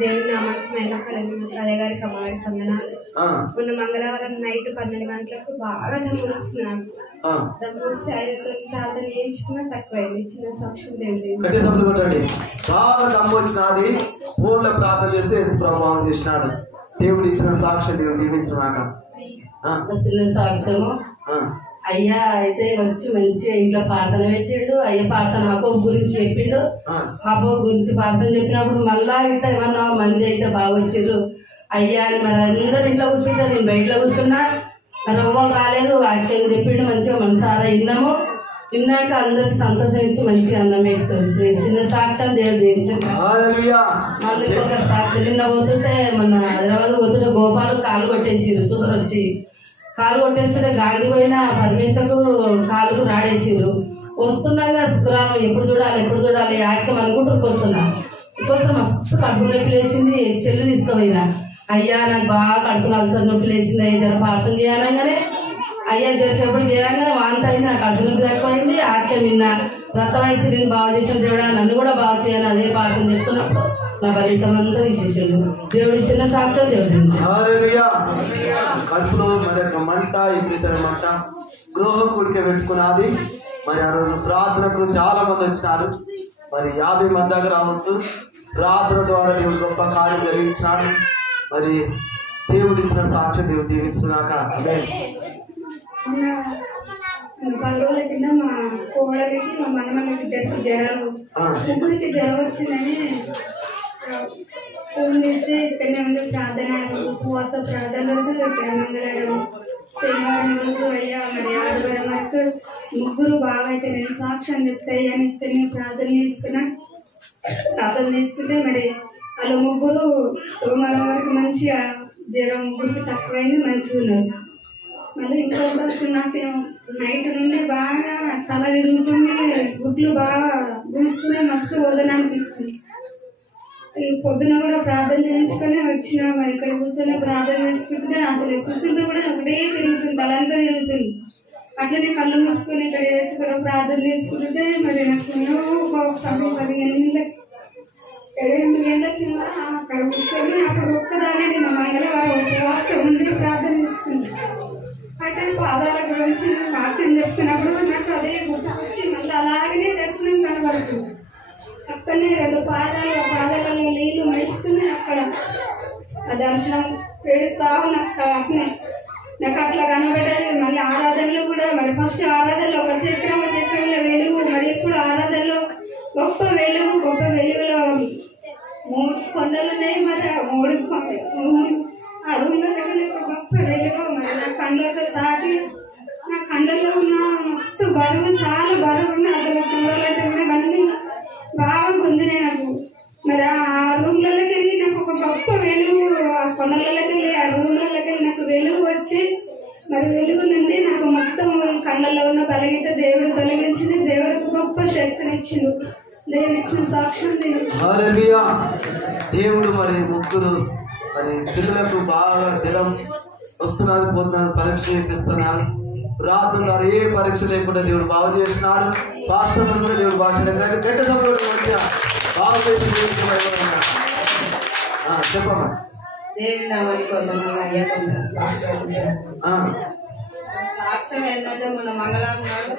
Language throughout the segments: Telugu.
దేవుని నామానికి అయ్య గారికి అమ్మగారికి వందనాలు. మొన్న మంగళవారం నైట్ 12 గంటలకు బాగా దమ్ముస్తున్నాను. దమ్ముస్తే 5 ప్రార్థన చేయించుకున్నా తక్కువైంది. చిన్న సాక్ష్యం దేవుడు బాగా దమ్ము వచ్చినది. ఫోన్లో ప్రార్థన చేస్తే ప్రభావం చేసినాడు. దేవుడు ఇచ్చిన సాక్ష్యం దేవుడు దీవించినాక చిన్న సాక్ష్యము. అయ్యా అయితే వచ్చి మంచిగా ఇంట్లో ప్రార్థన పెట్టిండు. అయ్య ప్రార్థన అబ్బోబు గురించి చెప్పిండు. అబ్బోబు గురించి ప్రార్థన చెప్పినప్పుడు మళ్ళా ఇట్లా ఏమన్నా మంది అయితే బాగా వచ్చిర్రు. అయ్యా అని మరి అందరు ఇంట్లో కూర్చుంటా, నేను బయటలో కూర్చున్నా. మరి అవ్వం కాలేదు. వాక్యం చెప్పిండు. మంచిగా మనసారా విన్నాము. విన్నాక అందరికి సంతోషం ఇచ్చి మంచిగా అన్నం పెడుతుంది. చిన్న సాక్ష్యం దేవుడు దీవించండి. మళ్ళీ ఒక సాక్ష్యం నిన్న పోతుంటే మన హైదరాబాద్ పోతుంటే గోపాలు కాలు కొట్టేసిర్రు. సుగర్ వచ్చి కాలు కొట్టేస్తుంటే గాంధీ పోయిన పరమేశ్వరకు కాలుకు రాడేసిర్రు. వస్తున్నాగా శుక్రవారం ఎప్పుడు చూడాలి యాక్యం అనుకుంటూ వస్తున్నా. మస్తు కడుపు నొప్పి లేచింది. చెల్లి తీసుకుపోయినా. అయ్యా నాకు బాగా కడుపు అల్సర్ నొప్పి లేచింది. అయ్యా ప్రార్థన చేయనగానే అయ్యా జరిచేప్పుడు చేయగానే వాంత అయింది. నాకు కడుపు నొప్పి తక్కువైంది. ఆక్యం విన్నా. రక్త వయసు నేను బాగు చేసిన దేవుడా నన్ను కూడా బాగు చేయాలని అదే ప్రార్థన చేసుకున్నప్పుడు నా బలితం అంతా తీసేసాడు. దేవుడి చిన్న సాక్ష్యం దేవుడు. కడుపులో మరి యొక్క మంట విపరీతమైన మంట గృహ కూడిక పెట్టుకున్నది. మరి ఆ రోజు ప్రార్థనకు చాలా మంది వచ్చినారు. మరి 50 మంది దాకా రావచ్చు. ప్రార్థన ద్వారా దేవుడు గొప్ప కార్యం జరిగించినాడు. మరి దేవుడు ఇచ్చిన సాక్ష్యం దేవుడు దీవించినాక 10 రోజుల కింద మా కోడలికి మా మనమలకి ఇద్దరికి జ్వరాలు, ముగ్గురికి జ్వరం వచ్చిందని ఫోన్ చేసి ఇక్కడ ప్రార్థన ఉపవాస ప్రార్థన రోజు మంగళవారం శనివారం రోజు అయ్యా మరి ఆదివారం వరకు ముగ్గురు బాగా అయితే నేను సాక్ష్యం చెప్తాయి అని నేను ప్రార్థన తీసుకుంటే మరి వాళ్ళు ముగ్గురు సోమవారం వరకు మంచిగా జ్వరం ముగ్గురికి తక్కువైంది, మంచిగా ఉన్నారు. మళ్ళీ ఇంకొక నాకు నైట్ నుండి బాగా తల తిరుగుతుంది, గుడ్లు బాగా గుస్తున్నాయి, మస్తు వదన అనిపిస్తుంది. పొద్దున కూడా ప్రార్థన చేయించుకొని వచ్చినా మరి ఇక్కడ కూర్చొని ప్రార్థన చేసుకుంటే అసలు కూర్చుంటే కూడా ఒకటే తిరుగుతుంది, తలంతా తిరుగుతుంది. అట్లనే కళ్ళు మూసుకొని ఇక్కడ వేసుకొని ప్రార్థన చేసుకుంటే మరి నాకు ఒక 15 గంటలకి అక్కడ కూర్చొని అక్కడ ఒక్కదాన్ని నేను మంగళవారం ఉపవాసం ఉండి ప్రార్థన చేసుకుంటాను. అయితే పాదాల గురించి వాక్యం చెప్తున్నప్పుడు నాకు అదే గుర్తు వచ్చి మళ్ళీ అలాగనే దర్శనం కనబడుతుంది. అక్కడనే 2 పాదాలలో నీళ్లు మరిస్తున్నాయి. అక్కడ ఆ దర్శనం పేడుస్తా నాకు అట్లా కనబడేది. మళ్ళీ ఆరాధనలు కూడా మరి ఫస్ట్ ఆరాధనలో ఒక చక్రంలో వెలుగు, మరి ఇప్పుడు ఆరాధనలో గొప్ప వెలుగులో 3 కొండలు ఉన్నాయి. మరి 3 ఆ రూమ్లో గొప్ప వెలుగు మరి నా కండ్లతో తాకి నా కండ్లలో ఉన్న మస్తు బరువు, చాలా బరువు ఉన్నాయి. అసలు సువర్లతో అన్నీ బాగా పొందినాయి నాకు. మరి ఆ రూమ్లలోకి వెళ్ళి నాకు ఒక గొప్ప వెలుగు, ఆ కొండలలోకి వెళ్ళి ఆ రూమ్లలోకి వెళ్ళి నాకు వెలుగు వచ్చి మరి వెలుగు నుండి నాకు మొత్తం కళ్ళల్లో ఉన్న బలగీత దేవుడు తొలగించింది. దేవుడికి గొప్ప శక్తినిచ్చిండు. దేవుడు ఇచ్చిన సాక్ష్యం దేవుడు మరి ముగ్గురు మరి పిల్లలకు బాగా జ్వరం వస్తున్నారు, పోతున్నారు, పరీక్ష చేపిస్తున్నారు. ప్రార్థన ద్వారా ఏ పరీక్ష లేకుండా దేవుడు బాగు చేసినాడు. పాస్టర్ కూడా దేవుడు బాగా గట్టి సమయంలో మంచిగా బాగా చేసి చెప్పమ్మా. సాక్ష్యం ఏంటంటే మన మంగళవారం నాడు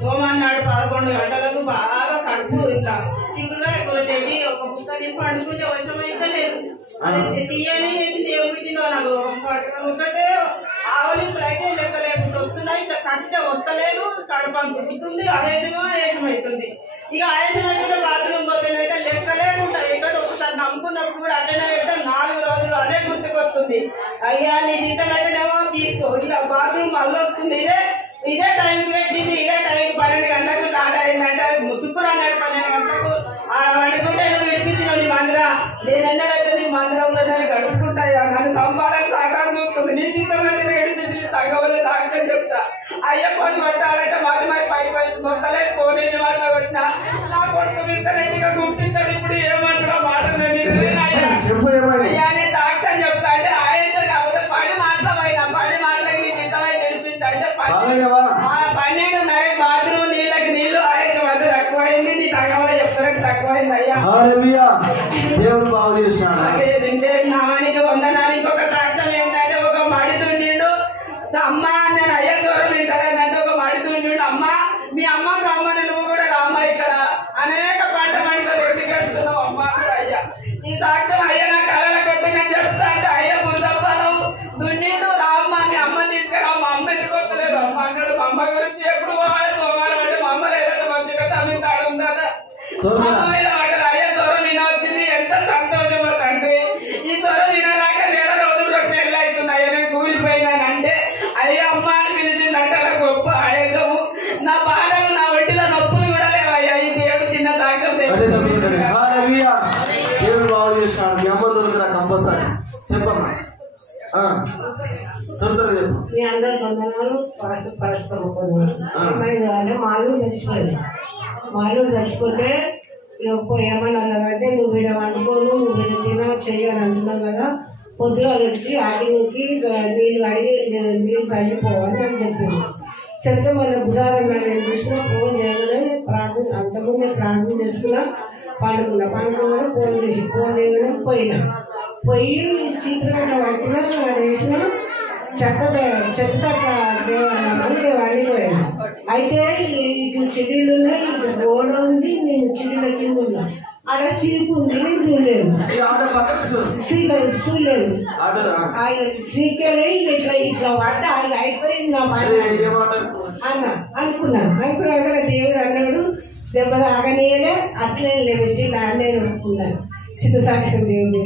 సోమవారం నాడు 11 గంటలకు బాగా కడుపు ఇట్లా చిక్కుగా కొట్టేది. ఒక బుక్క తిప్పి అనుకుంటే వర్షం అయితే లేదు, తీయని వేసి దేవుడు పెట్టిందో నాకు ఒకటే ఆవలింపులు అయితే లెక్క లేకుండా వస్తున్నాయి. ఇట్లా కట్టితే వస్తలేదు, కడుపు అనుకుంటుంది, ఆయాసం అవుతుంది. ఇక ఆయాసం అయితే బాత్రూమ్ పోతేనైతే లెక్క లేకుండా ఎక్కడ ఒకసారి నమ్ముకున్నప్పుడు కూడా అట్లనే పెట్టాం. 4 రోజులు అదే గుర్తుకొస్తుంది. అయ్యా నీ జీతం అయితేనేమో తీసుకో, ఇక బాత్రూమ్ మళ్ళీ వస్తుంది. ఇదే టైంకి పెట్టింది. ఇదే టైంకి 12 గంటలకు స్టార్ట్ అయిందంటే శుక్రవారం నాడు 12 గంటలకు వండుకుంటే నువ్వు విడిపించిన నీ మందిరం నేను ఎన్నడైతే నీ మందిరంలో గడుపుకుంటాయి. నన్ను సంపాదన సాకారం అవుతుంది. నీ జీతం అంటే విడిపించి తగ్గవలే డాక్టర్ చెప్తా. అయ్యప్పని కొట్టాలంటే మరి పై కొట్టలే పోనీ మాట కొట్టినా నా కొడుకు విత్తనైతే గుర్తించాడు. ఇప్పుడు ఏమంటున్నా మాట డాక్టర్ చెప్తా అంటే ఆయన కాకపోతే 10 మాటలకి నీ చిత్తమై తెలిపించంటే 12 బాత్రూమ్ నీళ్ళకి నీళ్లు ఆయన వద్ద తక్కువైంది. నీ తగ్గవలే చెప్తారంటే తక్కువ అయిపోయిందయ్యా. దేవుడు బాగు చేసినాడు. తింటే నామానికి వందనానికి ఒక సాక్ష్యం ఏంటంటే ఒక మడి తుండిండు. అమ్మ నేను అయ్యా దూరం వింటానంటే ఒక మడి తుండిండు. అమ్మ మీ అమ్మకు రమ్మని నువ్వు కూడా రామ్మ, ఇక్కడ అనేక పంట మడికలు ఎత్తి కడుతున్నావు అమ్మ అయ్యా. ఈ సాక్ష్యం అయ్యా నా కళల కొత్త నేను చెప్తా అంటే అయ్యా మురదప్పను దున్నిండు రామ్మ మీ అమ్మ తీసుకురా. మా అమ్మ ఎందుకు వస్తలేదు అమ్మ అంటాడు. మా అమ్మ గురించి ఎప్పుడు పోవాలి సోమవారం అంటే మా అమ్మ లేదంటే మంచిగా తమిళనాడు ఉందట. అమ్మ మీద పడ్డది. అయ్యా స్వరం విన వచ్చింది. ఎంత సంతోషమో తండ్రి. ఈ స్వరం వినరాక నెల రోజులు 2 నెలలు అవుతుంది అయ్యా నేను కూలిపోయినానంటే అయ్యా అమ్మ అని పిలిచిందంటే అలా గొప్ప ఆయాసము. నా బాధలు నా ఒంటిలో నొప్పులు కూడా లేవయ్యా. ఈ దేవుడు చిన్న సాక్ష్యం దేవుడు బాగు చేసినాడు. మీ అమ్మ దొరికిన కంపల్సరీ చెప్పమ్మా. త్వరగా చెప్పు. మీ అందరి వందనాలు. పరస్పరం ఏమైందంటే మాలూరు చచ్చిపోయింది. మాలూరు చచ్చిపోతే ఏమన్నా కదంటే నువ్వు వీడ వండుకోను, నువ్వు వీడ తినా చెయ్యని అంటున్నావు కదా, పొద్దుగా వచ్చి ఆటికి నీళ్ళు అడిగి నీళ్ళు తల్లిపోవాలి అని చెప్పింది. చెప్తే మన బుధారం నేను చూసిన ఫోన్ చేయగానే ప్రార్థన అంతకుముందే ప్రార్థన చేసుకున్నా, పండుకున్నా ఫోన్ చేయగానే పోయి చీకటి పట్టిన వేసిన చెత్త వాడిపోయాను. అయితే ఇటు చెడులు ఉన్నాయి, ఇటు గోడ ఉంది, నేను చెడుల కింద ఉన్నా. ఆడ చీపు ఉంది, చూడలేదు చీకెళ్ళి ఇట్లా పడ్డ అయిపోయింది నా పని అన్న అనుకున్నాను. అనుకున్నాక దేవుడు అన్నాడు దెబ్బ తాగనీయలే, అట్లే పెట్టి నాన్నే అనుకున్నాను. చిన్న సాక్ష్యం దేవుడు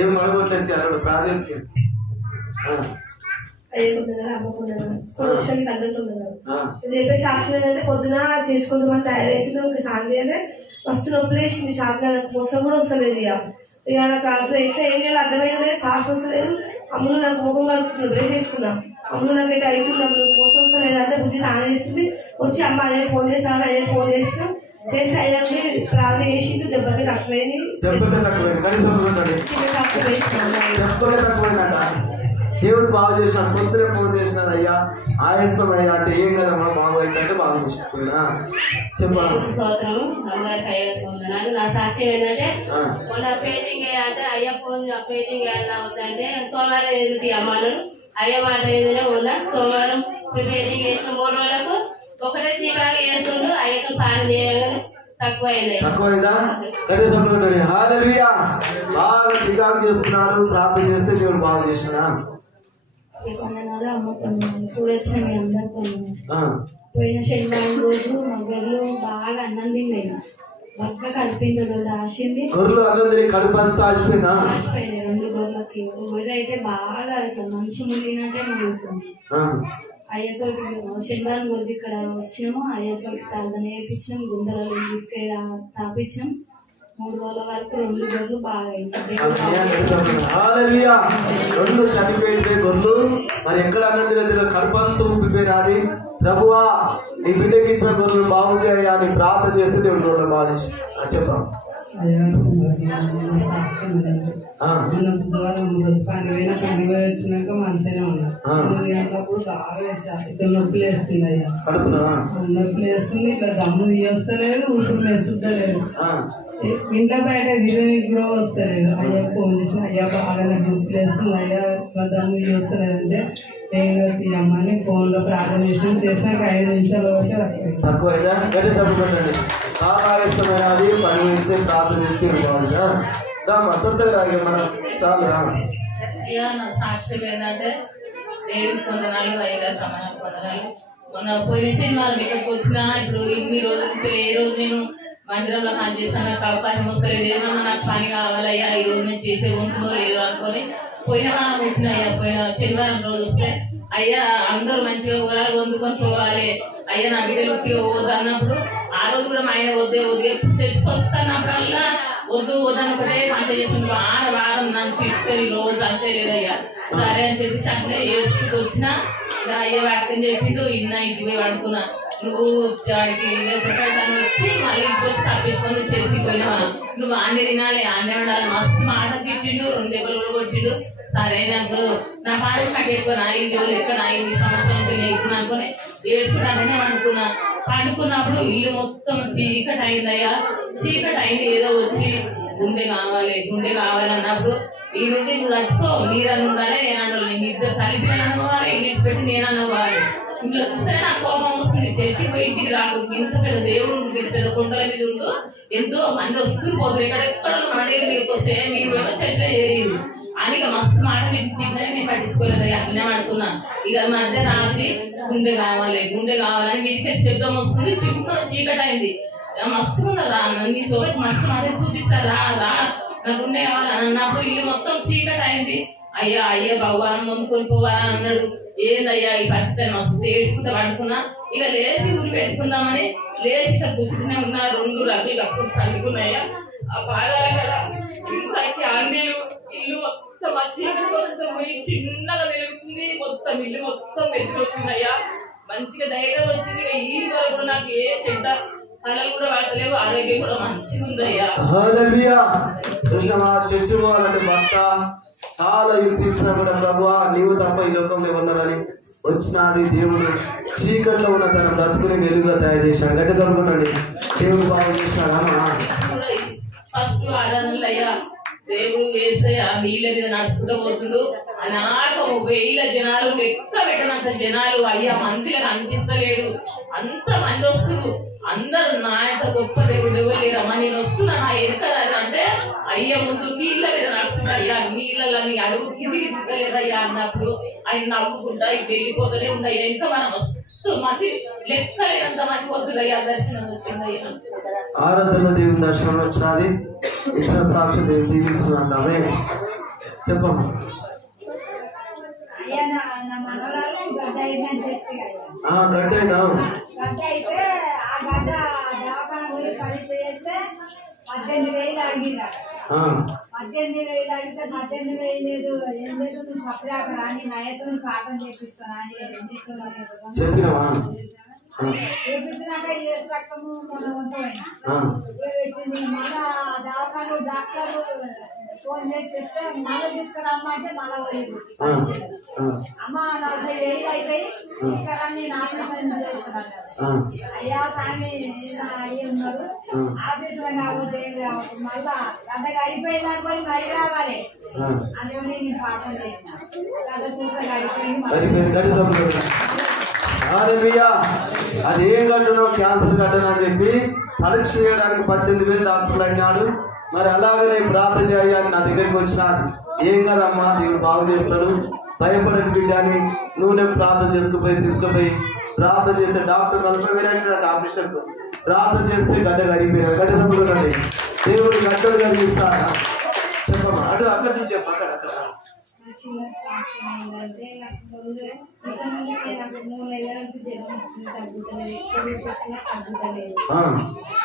ఏం అడగట్లేదు ప్రార్థిస్తే చెప్పే సాక్షి ఏంటంటే పొద్దున చేసుకుందామని తయారైతున్నాం. సాధ్యం అంటే మస్తు నొప్పి లేచింది. సాధ్యం మోసం కూడా వస్తలేదు. ఇక నాకు అసలు ఎట్లా ఏం చేయాలి అర్థమైంది. సాక్షి వస్తలేదు. అమ్ములు నాకు ముఖం కడుపుతున్నాను, బ్రేక్ చేసుకున్నా. అమ్ములు నాకు ఎట్లా అవుతుంది, మోసం వస్తలేదు అంటే బుద్ధి తానేస్తుంది. వచ్చి అమ్మ అయ్యే ఫోన్ చేస్తాను, అయ్యే ఫోన్ చేస్తాం చేసి అయ్యాన్ని ప్రార్థన చేసిండు. దెబ్బకి తక్కువైంది. దేవుడు బాగు చేసిన పొద్దునే ఫోన్ చేసినది. అయ్యా ఆయాసం అయ్యా అంటే ఏం కదా బాగు అంటే బాగా చేసుకున్నా చెప్పాలి. నా సాక్ష్యం ఏంటంటే మొన్న పెయింటింగ్ వేయాలంటే అయ్యా ఫోన్ పెయింటింగ్ వేయాలా వద్దంటే సోమవారం ఎదుగుతీ అమ్మాను అయ్యా మాట ఏదైనా ఉన్నా సోమవారం పెయింటింగ్ వేసిన 3 రోజులకు ఒకటే చీకలాగా వేస్తుండు. అయ్యకు పాలన చేయగానే తక్కువైందా? బాగా చికాకు చేస్తున్నాడు. ప్రార్థన చేస్తే దేవుడు బాగా చేసినా. పోయిన శనివారం రోజు మా గొర్రెలు బాగా అన్నం తిన్నాయి. బాగా కలిపింది ఆశింది. గొర్రెలు అన్నం తిని కడుపు అంతా ఆసిపోయిందా? 2 గొర్రెలకి. గొర్రె అయితే బాగా మనిషి మునిగినట్టే మునుగుతుంది. అయ్యతో శనివారం రోజు ఇక్కడ వచ్చినాము. అయ్యతో ప్రార్థన చేయించినాం. గుండెలలో తీసుకెళ్ళి తాపించినాం. 3 రోజుల వరకు 2 గొర్రెలు బాగా 2 చనిపోయింది గొర్రెలు. మరి ఎక్కడ అన్నది కడుపంతా ఉప్పిపోయినది. ప్రభువా నీ బిడ్డకి ఇచ్చిన గొర్రెలు బాగు చేయ అని ప్రార్థన చేస్తే దేవుడు గొర్రెలు బాగా చెప్పాం. పండుగ వచ్చినాక మంచిగానే ఉన్నప్పుడు బాగా నొప్పులు వేస్తుంది. అయ్యా నొప్పులు వేస్తుంది. ఇట్లా దమ్ము తీయొస్తలేదు, ఊసులు వేస్తుంటలేదు. ఇంట్లో బయట గిరికి కూడా వస్తలేదు. అయ్యా ఫోన్ చేసిన అయ్యా బాగా నాకు నొప్పులు వేస్తుంది, అయ్యా దమ్ము తీయొస్తలేదంటే నేను తీయమ్మని ఫోన్లో ప్రార్థన చేసినాక 5 నిమిషాలు తక్కువైందా? బాగా ఇష్టమైనది పని వేస్తే ప్రార్థన చేస్తే మనం చాలా సాక్షి ఏంటంటే దేవుడి కొందనాలు అయ్యా సమాన కొందనాలు. మొన్న పోయిన సినిమాలు ఇక్కడికి వచ్చినా ఇప్పుడు ఇన్ని రోజుల నుంచి ఏ రోజు నేను మందిరంలో పని చేస్తాను, నాకు అవకాశం వస్తలేదు. ఏమన్నా నాకు పని కావాలయ్యా ఈ రోజు నేను చేసే ఉంటుందో లేదో అనుకొని పోయిన వారం వచ్చినాయ్యా. పోయిన శనివారం రోజు వస్తే అయ్యా అందరూ మంచిగా ఊరాలు వండుకొని పోవాలి, అయ్యా నా బిడ్డలు పోవద్దు అన్నప్పుడు ఆ రోజు కూడా మా ఆయన వద్దే ఎప్పుడు తెలుసుకొస్తున్నప్పుడల్లా వద్దు వద్దనుకుంటే వంట చేసిన వారం నన్ను తీసుకొని రోజు అంతే లేదయ్యా. సరే అని చెప్పి అట్లే ఏడ్చుకుంటూ వచ్చినా అయ్యా వాక్యం చెప్పిండు. ఇంటికి పోయి పడుకున్నా. నువ్వు వాడికి వచ్చి మళ్ళీ ఇంటికి వచ్చి తప్పించుకొని చేసిపోయినా నువ్వు ఆండే తినాలి, ఆండే ఉండాలి. మస్తు మాట తిట్టిండు, 2 దెబ్బలు కూడా కొట్టిండు. సరే నాకు నా పాలన నాకు ఎక్కువ 5 రోజులు ఎక్కువ 5 సంవత్సరాలు ఎక్కువ అనుకుని ఏడ్చుకుంటానే పండుకున్నప్పుడు ఇల్లు మొత్తం చీకటి అయిందయ్యా. చీకటి అయింది, ఏదో వచ్చి గుండె కావాలి అన్నప్పుడు ఈ నుండి నువ్వు చచ్చిపో, నీరని ఉండాలి, నేనన్నా ఇద్దరు కలిపి అనుకోవాలి, ఇంగ్లీష్ పెట్టి నేనన్నవ్వాలి. ఇంట్లో చూస్తే నాకు కోపం వస్తుంది. చర్చి పోయి ఇంటికి రాదు, ఇంత పెద్ద దేవుడు పెద్ద కొండల మీద ఉంటూ ఎంతో మంది వస్తుంది పోతుంది. ఎక్కడెక్కడ మన దగ్గర మీకు వస్తే మీరు చర్చలో చేరేది అని ఇక మస్తు మాట తింటే నేను పట్టించుకోలేదు. అట్లనే ఆడుతున్నా. ఇక మధ్య రాత్రి గుండె కావాలని మీదికే శబ్దం వస్తుంది. చుట్టూ చీకటి అయింది. మస్తు ఉన్నదా నీ చోటు మస్తు మాట చూపిస్తారా రా నా గుండె కావాలని అన్నప్పుడు ఇల్లు మొత్తం చీకటి అయింది. అయ్యా భగవాన్ ముందుకొని పోవాలా అన్నాడు. ఏందయ్యా ఈ పరిస్థితి మస్తు ఏడ్చుకుంటూ పడుకున్నా. ఇక లేచి ఊరి పెట్టుకుందామని లేచి ఇక కూర్చుంటూనే ఉన్నా. 2 రగ్గులు కప్పుడు పండుకున్నాయా. ఆ పాదాల కదా ఇంతకి ఆండీలు ఇల్లు మొత్తం ఆ చీకటి మొత్తం పోయి చిన్నగా వెలుగుతుంది. మొత్తం ఇల్లు మొత్తం వెసిగి వచ్చిందయ్యా. మంచిగా ధైర్యం వచ్చింది. ఈ కూడా నాకు ఏ చెడ్డ కళలు కూడా పడతలేవు, ఆరోగ్యం కూడా మంచిగా ఉందయ్యా. చర్చి పోవాలంటే భర్త చాలా హింసించినా కూడా ప్రభువా నీవు తప్ప ఈ లోకంలో ఉన్నారని వచ్చినది దేవుడు చీకట్లో ఉన్న తన బ్రతుకుని వెలుగుగా తయారు చేశాడు. గట్టి జరుగుతుండండి. దేవుడు బాగా చేశాడమ్మా. ఫస్ట్ ఆరాధనలు అయ్యా దేవుడు వేసయ్యా నీళ్ళ మీద నడుచుకుంటూ పోతుడు. అనాక 1000 జనాలు లెక్క పెట్టినంత జనాలు అయ్యా మందిలో అనిపిస్తలేడు. అంత మంది వస్తున్నారు. అందరు నా యొక్క గొప్ప దేవుడు ఎవరులేరమ్మా, నేను వస్తున్నా నా ఎదుగుతారు అంటే అయ్యా ముందు నీళ్ళ మీద నడుచుకుంటా. అయ్యా నీళ్ళని అడుగు కిందికి దిగలేదయ్యా అన్నప్పుడు ఆయన నవ్వుకుంటా ఇక వెళ్ళిపోతూనే ఉందయ్యా. ఇంకా మనం వస్తూ మంది లెక్క లేనంత మంది పోతుందయ్యా. దర్శనం వచ్చిందయ్యా. ఆరాధన దేవుని దర్శనం వచ్చినది. ఇచ్చిన సాక్షి దేవుడు దీవించున్నామే. చెప్పమ్మా. గడ్డైనా గడ్డ అయితే ఆ గడ్డ దవాఖాన పోయి కలిపి చేస్తే 18,000 అడిగిరా. 18,000 అడిగితే 18,000 లేదు, ఏం లేదు, నువ్వు సపరేట్ రాని నయ్యతో కాటం చేపిస్తాను అని చెప్పినావా? చేపించినాక ఏసు రకము మన వంతమైనా పెట్టింది. మళ్ళా దవాఖాన డాక్టర్ ఫోన్ చేసి చెప్తే మళ్ళీ తీసుకురామ్మా అంటే మళ్ళా పోయింది. అమ్మ 40,000 అవుతాయి ఇక్కడ నేను ఆపరేషన్ చేస్తున్నాను. అయ్యా కానీ అయ్యి ఉన్నారు ఆఫీసులో కాబట్టి మళ్ళా గంటగా అయిపోయిందని పోయి మరీ రావాలి అని నేను పాఠం చేసిన. గంట చూస్తే అయిపోయింది. అదేం గడ్డనో క్యాన్సర్ గడ్డనో అని చెప్పి పరీక్ష చేయడానికి 18,000 డాక్టర్లు అడినాడు. మరి అలాగనే ప్రార్థన చేయాలి నా దగ్గరికి వచ్చినాడు. ఏం కదమ్మా దేవుడు బాగు చేస్తాడు, భయపడని బిడ్డ అని నువ్వు ప్రార్థన తీసుకుపోయి ప్రార్థన చేస్తే డాక్టర్ 40,000 ఆపరేషన్ ప్రార్థన చేస్తే గడ్డ కరిగిపోయినా. గడ్డ సభ్యులు దేవుడు గడ్డలు కలిగిస్తాడా? చెప్పమ్మా. అక్కడ చూసి చెప్ప. అక్కడ చిన్న సాక్ష్యం ఏంటంటే నాకు ముందు నాకు 3 నెలల నుంచి జ్వరం వస్తుంది, తగ్గుతలేదు. ఎక్కడ తగ్గుతలేదు.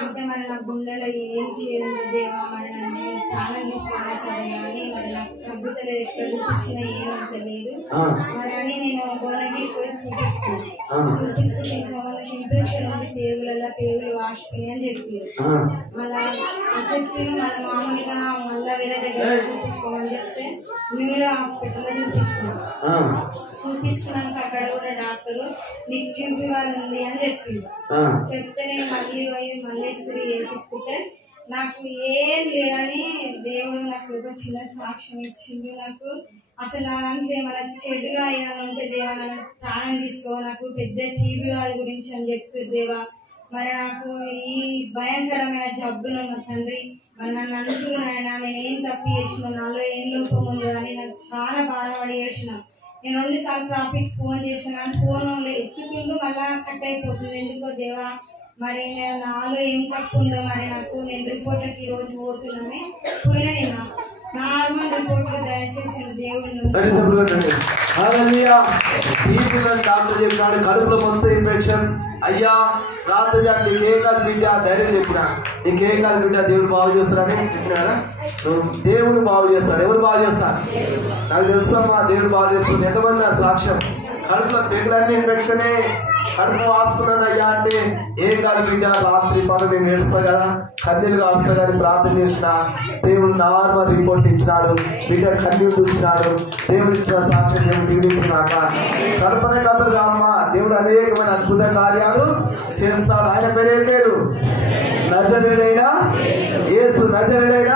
అంటే మరి నా గుండెలో ఏం చేయలేదు దేవా, మరి నన్ను ప్రాణం తీసుకున్నా సరే కానీ మరి నాకు తగ్గుతలేదు, ఎక్కడ చూపిస్తున్నా ఏమంటలేదు. మరి అని నేను గోనగిరి పోయి చూపిస్తుంటే ఇంకా వాళ్ళకి ఇన్ఫెక్షన్ ఉంది పేగులు వాసుకుని అని చెప్పారు. మళ్ళా చెప్పి మన మామూలుగా మళ్ళా వేరే దగ్గర చూపించుకోమని చెప్తే మీరు హాస్పిటల్లో చూపించుకున్నాక అక్కడ కూడా డాక్టర్ నీకు క్యూబీఆర్ ఉంది అని చెప్పింది. చెప్తే నేను మళ్ళీ ఎక్స్రే చేయించుకుంటే నాకు ఏం లేదని దేవుడు నాకు ఒక చిన్న సాక్ష్యం ఇచ్చింది. నాకు అసలు అంటే మన చెడుగా ఏమైనా ఉంటే దేవా నన్ను ప్రాణం తీసుకో, నాకు పెద్ద టీవీ గురించి అని చెప్పి దేవా మరి నాకు ఈ భయంకరమైన జబ్బులు ఉన్న తండ్రి మరి నన్ను అనుకున్నాయన నేను ఏం తప్పు చేసిన, నాలో ఏం లోపం ఉందో అని నాకు చాలా బాధపడి చేసిన. నేను 2 సార్లు ట్రాఫిక్ ఫోన్ చేసిన, ఫోన్ ఎత్తుకుంటూ మళ్ళా కట్ అయిపోతుంది. ఎందుకో దేవా మరి నాలో ఏం తప్పు ఉందో మరి నాకు నేను రిపోర్ట్కి ఈరోజు పోతున్నానే పోయినా నేను నార్మల్ రిపోర్ట్లు దయచేసి దేవుడు డాక్టర్ చెప్పినాడు కడుపులో మొత్తం ఇన్ఫెక్షన్. అయ్యా రాత్రి నీకేం కాదు బిడ్డ ధైర్యం చెప్పినా, నీకేం కాదు బిడ్డ దేవుడు బాగు చేస్తారని చెప్పినాడా? దేవుడు బాగు చేస్తాడు. ఎవరు బాగు చేస్తారు? నాకు తెలుసమ్మా దేవుడు బాగు చేస్తుంది. ఎంతమంది సాక్ష్యం కడుపులో పేగులన్నీ ఇన్ఫెక్షనే, కడుపు వాస్తున్నది అయ్యా అంటే ఏం కాదు బిడ్డ రాత్రి పనులు నేను నేర్చుతా కదా కన్నీళ్ళు కాస్తా కానీ ప్రార్థన చేసిన దేవుడు నార్మల్ రిపోర్ట్ ఇచ్చినాడు. బిడ్డ కన్నీళ్ళు చూసినాడు. దేవుడు ఇచ్చిన సాక్ష్యం దేవుడు దీవించినాక కల్పన కథలుగా అమ్మ దేవుడు దేవుడు అనేకమైన అద్భుత కార్యాలు చేస్తాడు. ఆయన పేరే పేరు నజరేయుడైన యేసు. నజరేయుడైన